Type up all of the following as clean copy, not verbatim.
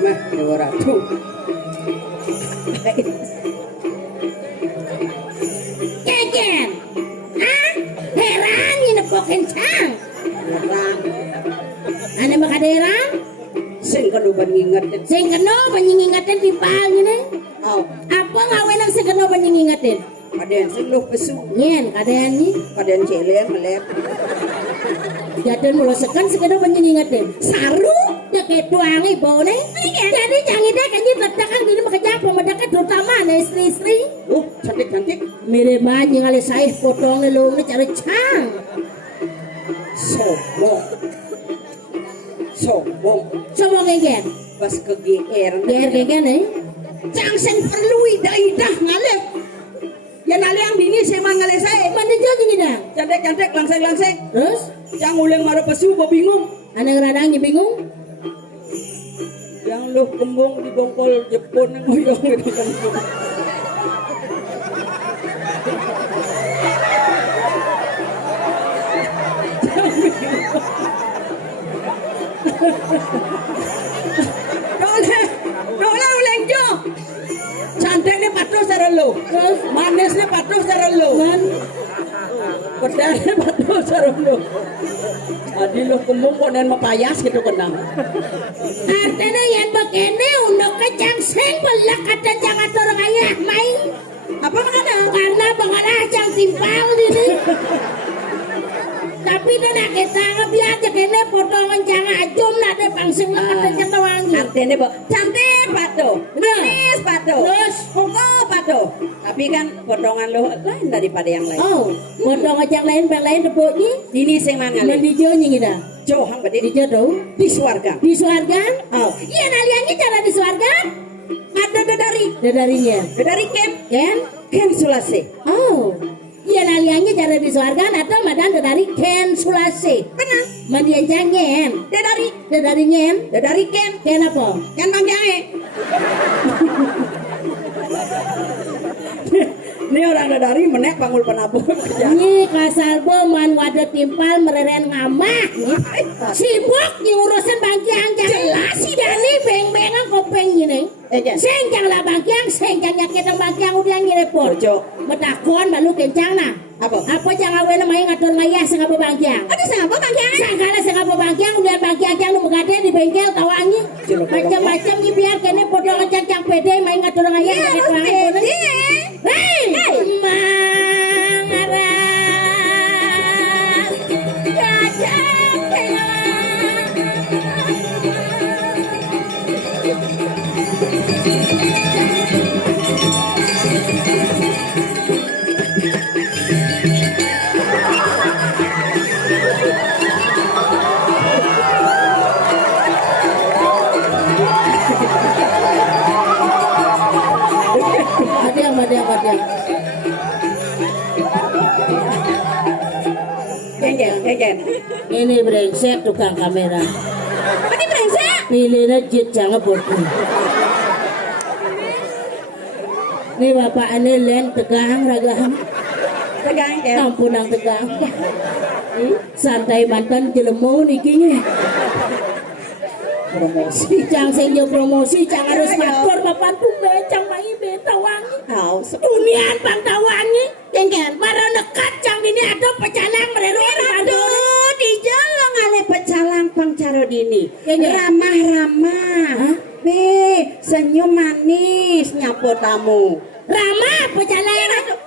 Mah Dewa Ratu. Keken. Ah, heran ini nepokin cang. Heran. Ane makaderan? Sing kena ngingetin. Sing kena ngingetin timpal ngene. Oh, Apa ngawe nang sing kena ngingetin? kaden sing luh pesu. Nyen kadean ni. Kaden celeng melep. Jaden mulo sekan sing kena ngingetin. Saru deke tuangi bone. Jadi jangide kanyi ledakan gini makajak pemedakan terutama na istri-istri. Cantik-cantik. Mirip banyak kali saya potong lu ni cari cang. Sombong. Sombong. Sombong genggen. Pas ke GR. GR genggen eh. Cang sing perlu idah-idah ngalih. Ya nali yang bini saya ngale saya. Mana jadi ni dah? Cantik-cantik langsing-langsing. Terus? Cang uleng marah pesu bo bingung. Anak radang ni bingung. Yang lu kembung di bongkol Jepun yang ngoyong di kembung. Dole uleng jo. Cantiknya patuh secara lu. Terus? Manisnya patuh secara lu. Man. Pedasnya patuh secara lu. Adi lu kembung konen mapayas gitu kena. Artinya yang begini untuk kecang sing belak kata jangan orang ayah main. Apa makanya? Karena bangala cang timpal ini. Tapi dah kita ngebiar kene potongan jangan ajum nade pangsing lekat kata wangi. Artinya bu, cantik patuh, manis patuh, Terus? kokoh patuh. Tapi kan potongan lu lain daripada yang lain. Oh, potongan yang lain lain tepuknya. Ini sing mana lagi? Mendijo nyingida. Johang gede Dijo tuh. di suarga. Di suarga? Oh, Iya naliannya cara di suarga? ada Darinya. dari Ken? Ken Sulase. Oh. Iya naliannya cara di suarga atau madan dari Ken Sulase. Benar. Mandian ngen. Dari ngen. Dari Ken. Ken apa? Ken Bang Jae. Ini orang dari menek pangul penabur. Ini kasar man wadah timpal mereren ngamah. Sibuk diurusin bangkiang jelas si Dani beng-bengan kopeng gini. Senjang lah bangkiang, senjang nyakit bangkiang udah ngirepot. Medakon balu kencang nah. Apa jangan wena main ngatur ngayah sengapa bangkiang. Ada sengapa bangkiang? Sangkala sengapa bangkiang udah bangkiang yang nu megade di bengkel tawangi. Macam-macam ni biar kene podong cang pede main ngatur ngayah ngirep wangi. Hei, mangaras, Padang. Geng. Ini brengsek tukang kamera. Ini brengsek. Pilihnya jit jangan bodoh. Ini bapak ini len tegang ragam. Tegang ya. Ampun ang tegang. Santai mantan jelemu nikinya. Promosi. Cang senjo promosi, cang harus matur bapak tuh becang mai betawangi. Tahu. Dunian bang tawangi. Jengkel, marah nekat cang ini ada pecalang mereru. Aduh, di jalan ale pecalang pangcaro dini. Iya. Ramah-ramah. Be, senyum manis nyapu tamu. Ramah pecalang.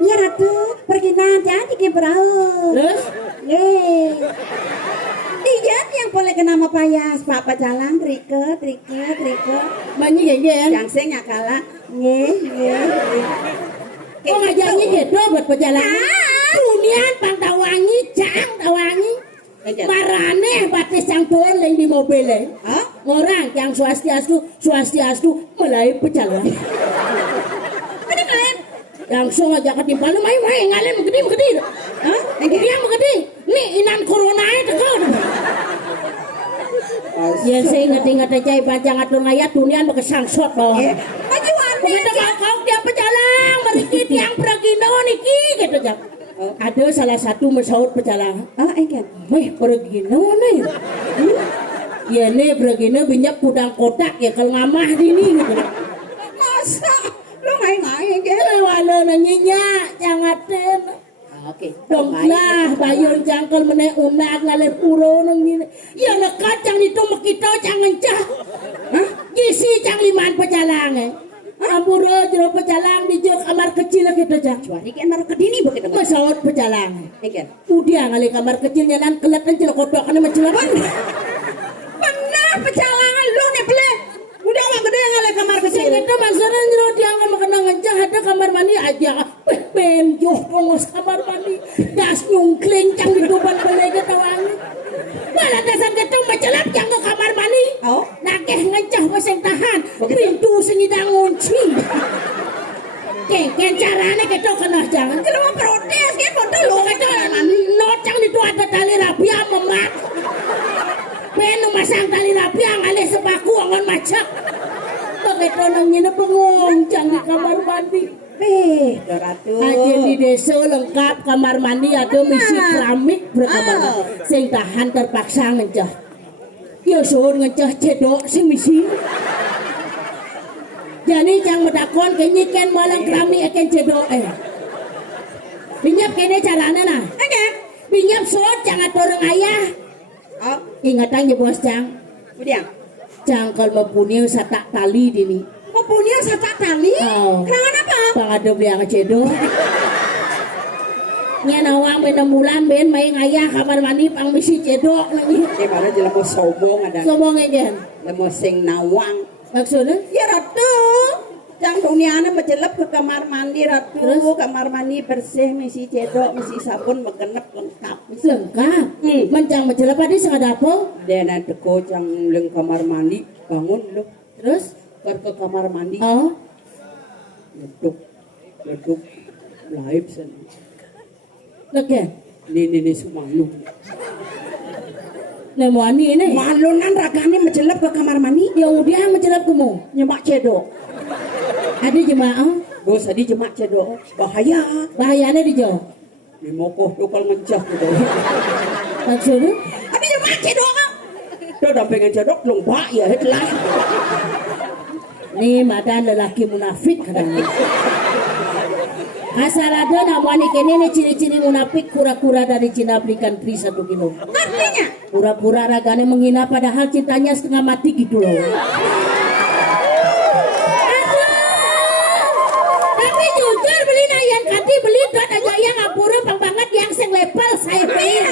Ya ratu, pergi nanti aja ke perahu. Terus? Dijat yang boleh kena nama payas, Pak Pecalang, Trike. Banyak ya. Yang saya nyakala, nge. Oh ngajarnya gitu buat pecalang. Dunian bang tawangi, cang tawangi. Marane batis yang boleh di mobilnya. Orang yang swastiastu mulai pecalang. Langsung aja ketimpal main ngalem gede. Hah? Dia gede. Nih inan corona itu kan. Ya saya ingat aja panjang atur ngayat dunia bekesangsot dong. Baju aneh. Begitu kau dia pecalang berikit yang pergi niki gitu jam. Ada salah satu mesaut pecalang. Eken. Meh pergi nih. Ya nih pergi banyak kudang kotak ya kalau ngamah di ini gitu. Masa lu ngai-ngai Eken? Wala nanyinya jangaten. Oke. Donglah bayun jangkal meneh unag ngalir puro nang ngene. Ya nekat cang itu makito cang encah. Hah? Gisi cang liman pecalang. Ampura jero pecalang di jero kamar kecil gitu cang. Cuari kan marah kedini begitu. Masaut pecalang. Eken. Udah ngali kamar kecilnya nan kelihatan celok kodokane mencelapan. Benar pecalangan lu nih ple. Udah mah gede ngali kamar kecil. Sing itu maksudnya jero dia makan ngejah ada kamar mandi aja. Benjoh pongos kamar mandi. Das nyungkling cang di depan belega tawangi. Malah dasar ketong mecelap cang ke kamar mandi. Oh. Nakeh ngecah pasang tahan. Pintu sing idang ngunci. Kengken carane ketong kena jangan. Kalau mau protes kan foto lu Ketong nocang itu ada tali rapia memak. Benu masang tali rapia ngalih sepaku angon macak. Begitu nangina bengong cang di kamar mandi. Doratu. Aja di desa lengkap kamar mandi ada misi keramik berkamar mandi. Sing tahan terpaksa ngecah. Ya suruh ngecah cedok sing misi. Jadi cang medakon kenyi ken malang keramik eken cedok Binyap kene carane nah. Binyap sot cang aturang ayah. Oh, Ingatan ya bos cang. kemudian. Cang kalau mempunyai satak tali dini. Mau punya satak tali? Oh. Kerangan apa? Bang ada beli yang cedok. Nya nawang ben 6 bulan ben main ayah kamar mandi pang misi cedok lagi. Baru jelas mau sombong ada. Sombong aja. Mau sing nawang. Maksudnya? Ya Ratu. Cang duniana menjelep ke kamar mandi Ratu. Terus? Kamar mandi bersih, misi cedok, misi sabun, megenep lengkap. Lengkap. Mencang menjelap tadi sengaja apa? Dan ada cang leng kamar mandi bangun lu. Terus? Ke kamar mandi. Oh. Leduk live sen. Lagi. Ini sumalu. Nemuani ini. Malunan ragane menjelep ke kamar mandi. Yang udah menjelap kamu. Nyemak cedok. Ada jemaah. Dosa di jemak cedok. Bahaya. Bahayanya di jauh. Di mokoh tukal ngecah gitu. Maksudnya? Ada jemak cedok. Tuh dampingan cedok lomba ya hitlah. Nih madan lelaki munafik kadang. Asal ada namanya kene nih ciri-ciri munafik kura-kura dari Cina belikan free 1 kilo. Artinya? Pura-pura ragane menghina padahal cintanya setengah mati gitu loh. Tapi jujur beli nayan kati beli dot aja yang ngapura pang banget yang sing lepel saya pengen.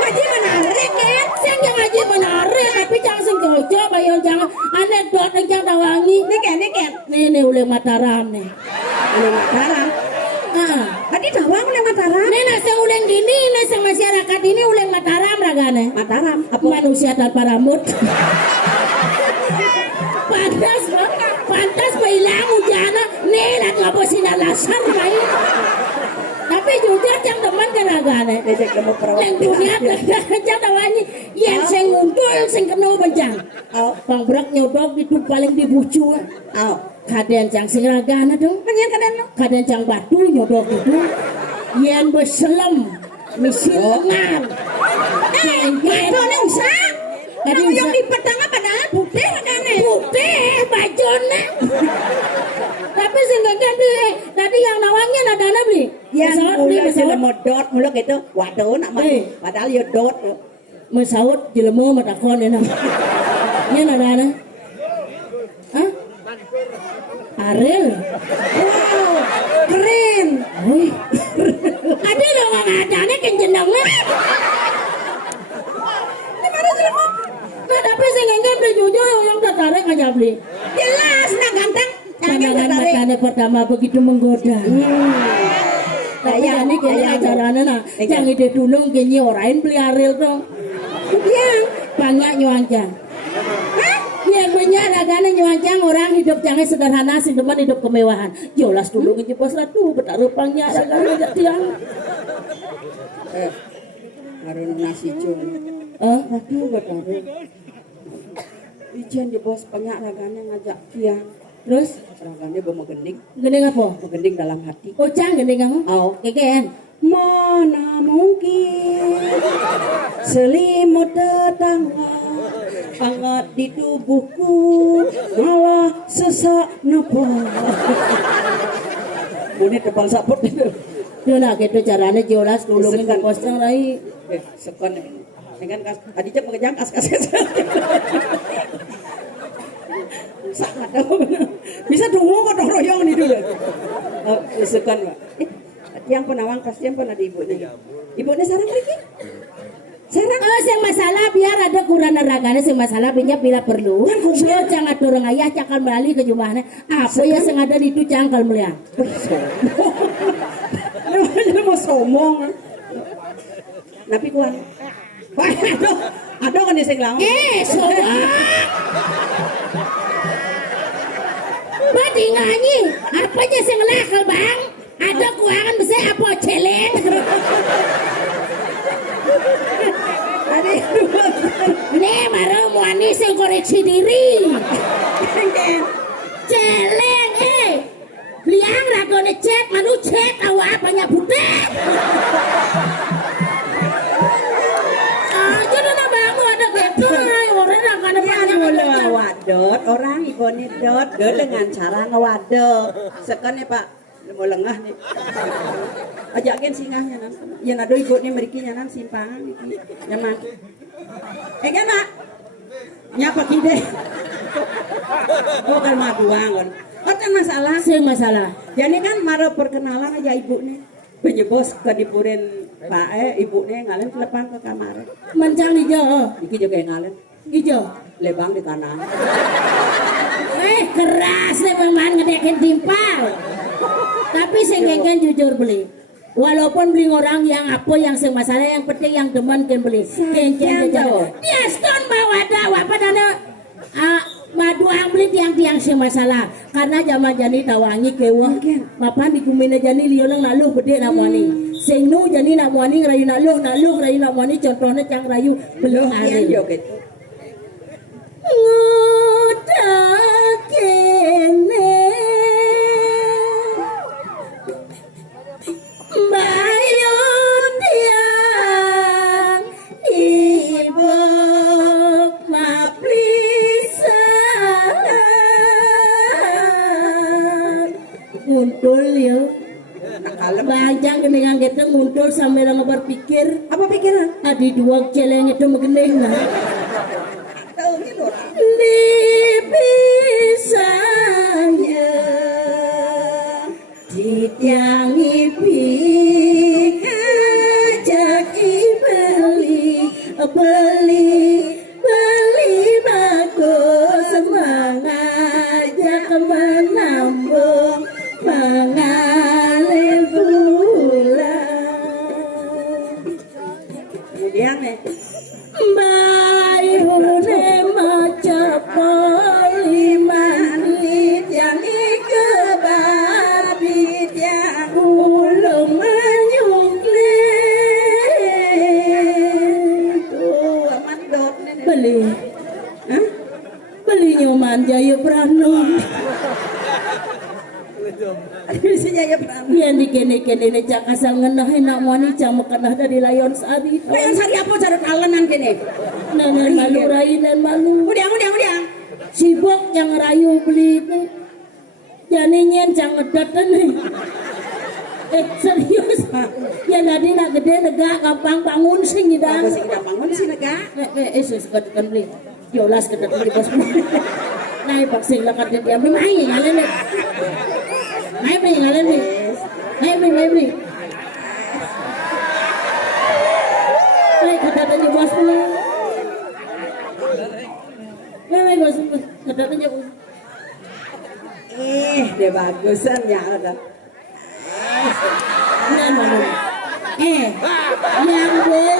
Ngaji menarik kan? Sing yang ngaji menarik tapi jangan sing gojo bayon jangan anekdot yang tawangi. Nih uleh Mataram nih. Uleng Mataram. Tadi dawang uleng Mataram. Nih nasi uleng gini nih sang masyarakat ini uleng Mataram ragane. Mataram. Apa? Manusia tanpa rambut. Pantas hilang hujana nih lah ngapa sinalasar baik. Tapi jujur cang teman karagane. Dejek kamu perawat. Yang dunia cang tawangi yang sing ngundul sing kena bencang. Bang brak nyodok itu paling dibucu. Kaden cang sing ragana dong. Pengen kaden lo. Kaden cang batu nyodok itu. Yang berselem misi lengan. Batu nih usah. Tadi yang di petanga padahal putih ragane. Putih bajone. Tapi sing gagah beli. Tadi yang nawangnya nadana beli. Yang mulai pesawat. jelema dot mulai gitu. Waduh nak mah. Padahal ya dot. Mesawat jelema matakon enak. Nya nadana. Hah? Ariel. Wow, keren. Wih. Ada lo ngadane kan jenengnya. Gimana jelema? Nah, tapi sing enggak beli jujur yang tertarik aja beli. Jelas nak ganteng. Pandangan matanya pertama begitu menggoda. Tapi ini kayaknya acaranya nah, yang ide dunung kayaknya orain beli Ariel dong. Yang banyak nyuancang. Yang banyak ragane nyuancang orang hidup jangan sederhana, sing demen hidup kemewahan. Jelas dulu ngejebos ratu, betaruh pangnya ragane jak tiang. Harun nasi cung. Ratu betaruh. Ijen di bos banyak ragane ngajak tiang. Terus Seragamnya gue mau gending. gending apa? Mau gending dalam hati. Ocang gending kamu? Oh. Keken. Mana mungkin selimut tetangga hangat di tubuhku malah sesak nafas. Bunyi tebal saput itu. Nah gitu caranya jelas nulungin ke kosong rai. Sekon dengan kas tadi cek pakai jangkas kas. Sangat bisa tunggu kok dong royong nih dulu. Sekon Pak. Yang penawang kasihan pernah di ibunya. Ibunya sarang lagi. Sarang. Sing masalah biar ada kurang ragane sing masalah punya bila perlu. So jangan dorong ayah cakal melalui ke jumlahnya. Apa ya sing ada di itu cangkal mulia. Ini mau somong. Tapi kuan. Aduh kan sing lawan. Somong. Badi nganyi, apa aja sing lakal bang? Ada kuangan besar apa celeng? Nih marah muani sing koreksi diri. Celeng Liang ragone cek manu cek tahu apanya budak. Aja na bangu ada gitu orang ragone banyak wadot orang ibone dot dengan cara ngewadot. Sekone Pak mau lengah nih. Ajakin singahnya nan. Ya nado ibu nih meriki nyanan simpangan iki. Nyaman. Kan Mak. Nyapa kide. Oh kan maduang kon. Kan masalah. Sing masalah. Jadi kan maro perkenalan aja ibu nih. Penyebos ke dipurin Pak ibunya ngalen telepang ke kamar. Mencang hijau. Iki juga ngalen. Hijau. Lebang di kanan. Keras nih memang ngedekin timpal. Tapi sing kengken jujur beli. Walaupun beli orang yang apa yang sing masalah yang penting yang demen kan beli. Kengken jauh. Dia stone bawa dawa padana madu ang beli tiang-tiang sing masalah. Karena zaman jani tawangi kewah. Mapan di kumina jani lionang lalu gede namani. Sing nu jani namani ngerayu naluh ngerayu namani contohnya cang rayu belum ada. Ngudakene bayun tiang ibu maplisan nguntul ya banjang geningan kita nguntul sambil berpikir Apa pikiran? tadi dua celeng itu megening lah Lipisanya di tiang ipi ajak beli bagus mengajak menambung mengalir bulan Kemudian nih. Bayune maca poliman yang ikebabit yang ulung menyungkling Amat dot nih. beli beli nyoman jaya prano Bisa jaya pernah. yang dikene-kene cak asal ngenah enak wani cak mekenah dari layon sari Layan sari apa cara kalenan kene? nangan malu rayu dan malu Udah. sibuk yang rayu beli itu jani nyen cang ngedat nih serius ya nadi nak gede negak gampang bangun sing hidang Apa sih kita bangun sih nega? sus kedekan beli jolas kedekan beli bos naik vaksin lah kan dia ambil main ngalen nih naik beli ngalen nih naik beli naik kedekan di bos beli naik bos kedekan aja bos Dia bagusan ya ada. nah malu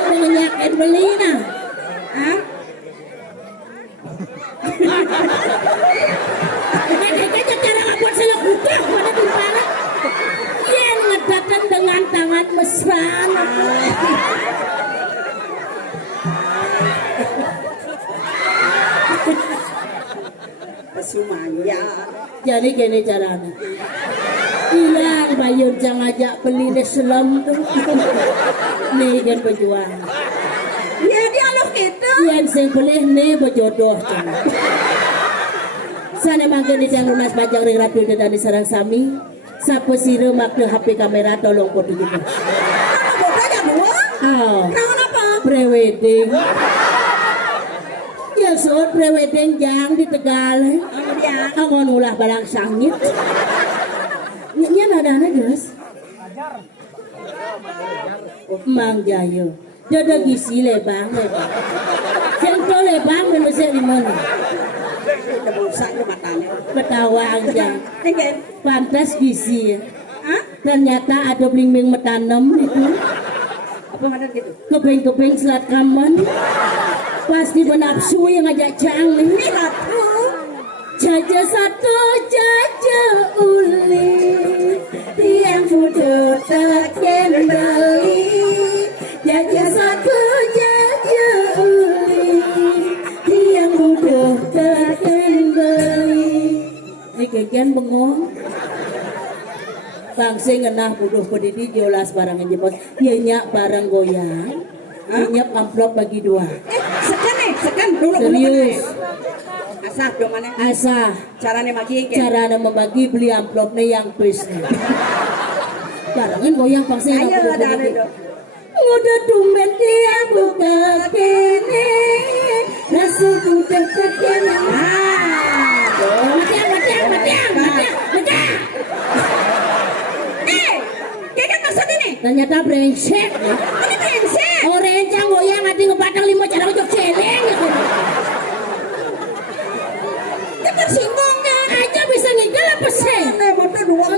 yang menyakin beli nah Hah? Kayaknya cara ngabuat salah budak pada timpana yang ngedatang dengan tangan mesra Sumaya. Jadi gini caranya. Hilang bayun jangan ajak beli di selam tuh. Nih kan berjuang. Ya dialog kita. Yang sing boleh nih berjodoh. Sana makin di jangan lunas pajak ring rapi dan di sarang sami. Sapu siro makna HP kamera tolong foto gitu. Apa bodoh aja dua? Oh, Kenapa apa? prewedding. Ya soal prewedding jang di Tegal. Dia. Angon ulah balang sangit. Nya nadana geus. Mang Jayo. Dodo gisi lebang. Sento lebang mesti di mana? Udah bosan ke matanya. Ketawa aja. Enggak. Pantas gizi ya. Hah? Ternyata ada bling-bling metanem itu. Apa ada gitu? Keping-keping selat kaman. Pasti benapsu yang ngajak cang nih. Lihat tuh. Jaja satu, jaja uli, tiang fudo taken beli. Jaja satu, jaja uli, tiang fudo taken beli. Ini kegian bengong. Bangsa ngenah buduh pedidi jolas barang yang jempol. Dia nyak barang goyang. Dia amplop bagi dua. Sekan dulu. Serius. Asah dong mana? Asah. Caranya bagi. Cara membagi beli amplopnya yang plus. Barangan goyang pasti. Ayo ada itu. Udah tumben dia buka kene. Rasa udah terkena. Matiang. Kayak maksud ini? Ternyata brengsek. Ini brengsek. Orenca goyang hati ngebatang 5 cara ujok celeng. Tersinggung kan? Aja bisa ngigel apa sih? Motor doang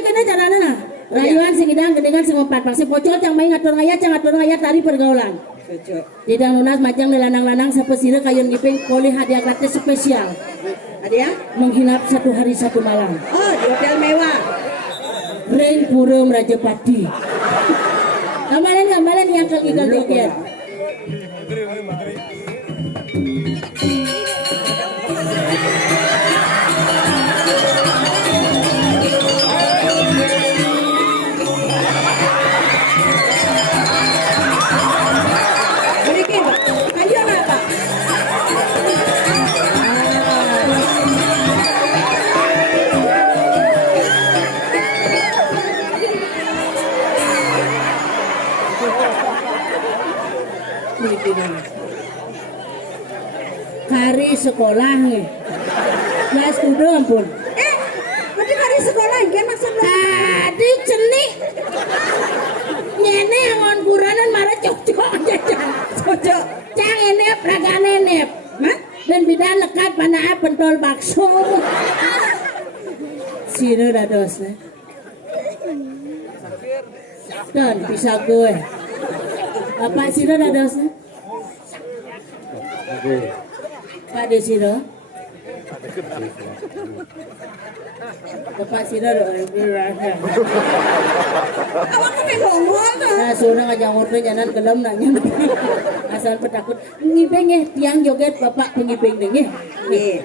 Kita caranya nah. Rayuan sing idang gendengan sing opat pasti pocol cang main ngatur ngayat tari pergaulan. Tidak lunas majang di lanang-lanang sapesira kayun gipeng koli hadiah gratis spesial. Hadiah? Menghinap 1 hari 1 malam. Oh, di hotel mewah. Ring Purum Rajapati. Kamalan yang kegigal joget. Kari sekolah nih. Mas udah ampun. Berarti kari sekolah kan maksudnya? Tadi cenik. Nyene angon kuranan marah cocok aja cang. Cocok. Cang enep ragane enep. Dan bidan lekat panaa pentol bakso. Sira dados nih. Dan bisa gue. Apa sira dados nih? Pak Desiro, Bapak Siro doa berasa. Awak tuh ngomong tuh. Nah, sudah ngajak ngobrol jangan gelem nanya. Asal petakut ngibeng ya tiang joget bapak pengibeng deh ya. Nih.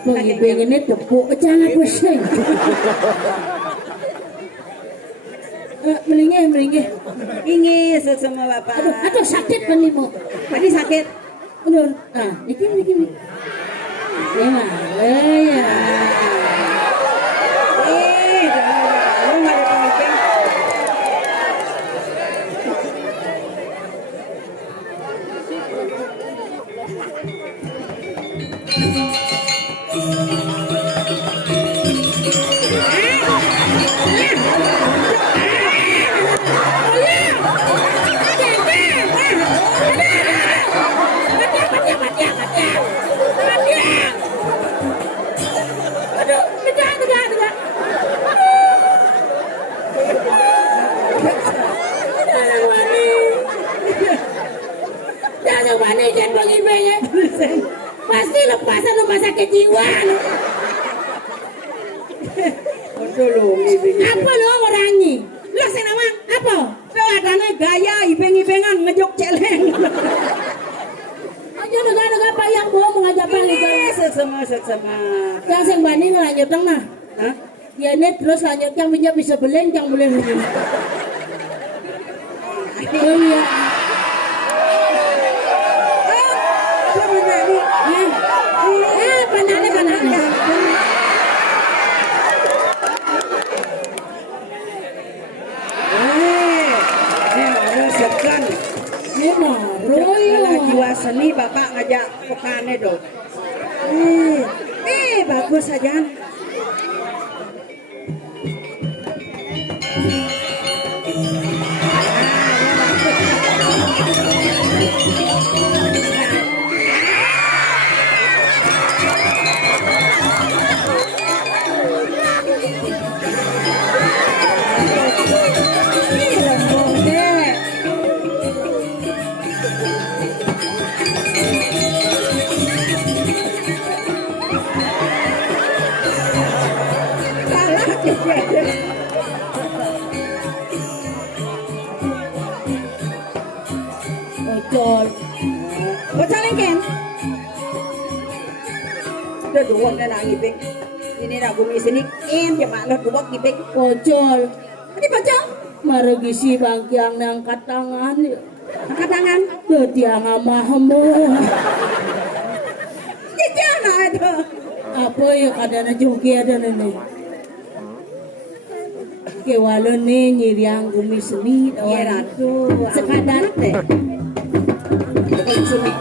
Pengibeng ini tepuk jangan pusing. Melingih. Ini semua bapak. Aduh sakit penlimu. Tadi sakit. Aduh, ini. Ya. Lu nggak ada pemikiran. Pasti lepasan rumah sakit jiwa. Apa lo orangnya? Lo senama apa? Adanya gaya ibeng-ibengan ngejok celeng. Aja negara-negara apa yang bohong mengajak balik. Sesama. Yang sing banding lanjut tengah. Hah? Ya ini terus lanjut yang punya bisa beleng yang boleh begini. Oh iya. Panane. Sekan. Ini maroyo. Jiwa seni bapak ngajak pekane dong. Bagus aja. Ojol. Bocah lengken. Udah dua na ngibig. Ini na gumis ini dia malah dua ngibig. Ojol. Ini bocah. Maragisi bangkiang nangkat tangan. Angkat tangan. Dia ngamahmu. Jana ada. Apa ya kadana joki ada nene. Kewalon nih nyiriang gumis seni. Iya ratu. Sekadar teh. Suni.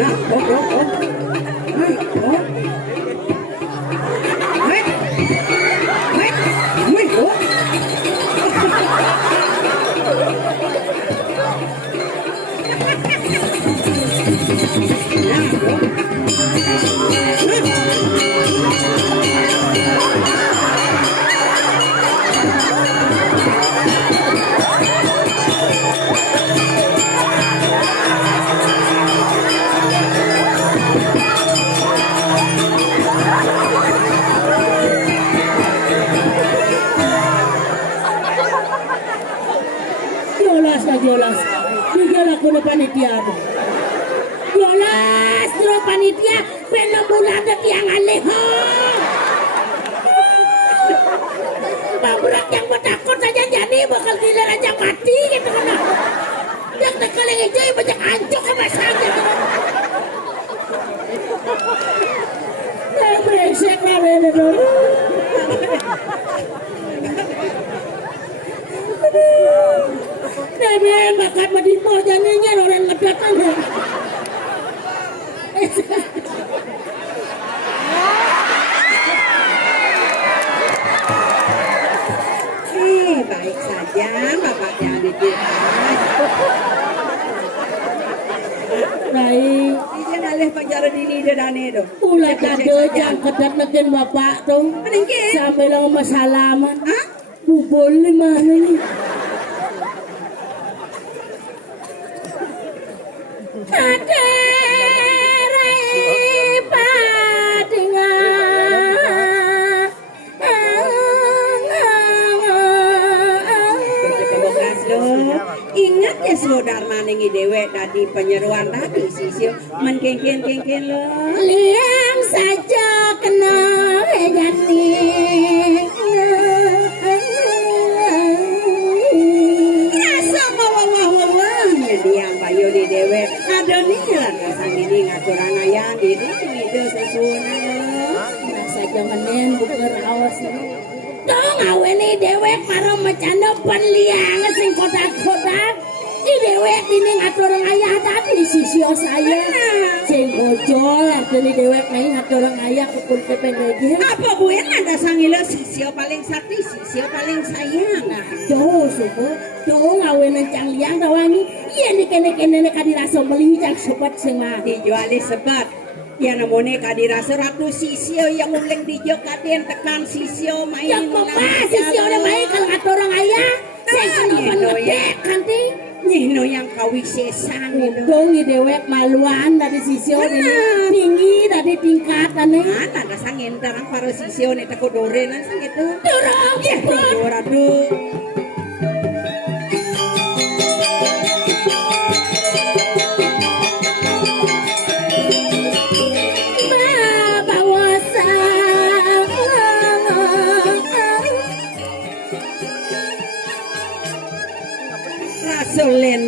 Nah, Jolas. Jolas kuno panitia. Jolas kuno panitia penembulan de tiang aleho. Babrak yang bertakut saja jadi bakal gila raja mati gitu kan. Yang tekaleng aja banyak ancuk sama saja. Brengsek lah ini dulu. Nemen bakat madipo janinya orang ngedatan. Baik saja bapaknya adik. Baik. Ini alih pacaran ini dedane dong. Ulah kado jang kedat negen bapak tuh. Nengke. Sampai lang masalaman. Hah? Bubol ni mana ni? Ingat ya saudara maningi dewek tadi penyeruan tadi sisir menkengken lo. Liang saja kena jani. Rasa wah diam bayu di dewek ada nih lah ciri itu sesuatu rasa jamanen buker awas dong awene dewek para macana penliang sing kotak-kotak di dewek ini ngatur ayah tadi sisio saya sing bojol dari dewek nih ngatur ayah kepun kependege apa bu yang ada sangilo sisio paling sakti sisio paling sayang tuh suku tuh awene cang liang tawangi iya nih kene-kene kadirasa beli cang sobat sing mah dijuali sebat ya namanya kadirasa ratu sisio yang uling dijo kaden tekan sisio main yang pemah sisio udah main kalau ngatur ayah saya kenapa ngedek kanti Nino yang kawi sesang itu. Dong dewek maluan dari sisio tinggi dari tingkatan nih. Mana ada sangin darang para sisio nih takut dorenan sang itu. Dorong ya aduh.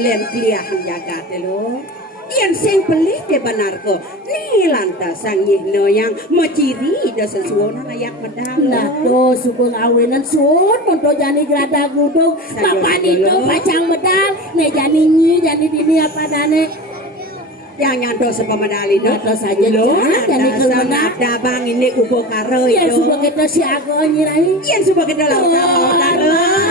Len kliah jaga telo yang sing pelik de benar ko ni lantas sang yihno yang maciri da sesuatu ayak medang nah to suku ngawenan sun untuk jani grada gudung bapak itu pacang medal ne jani nyi jani dini apa dane yang nyanto sepamedali no to saja lo jani kelena ada bang ini ubo karo ya suka kita si ago nyirai yang suka kita laut karo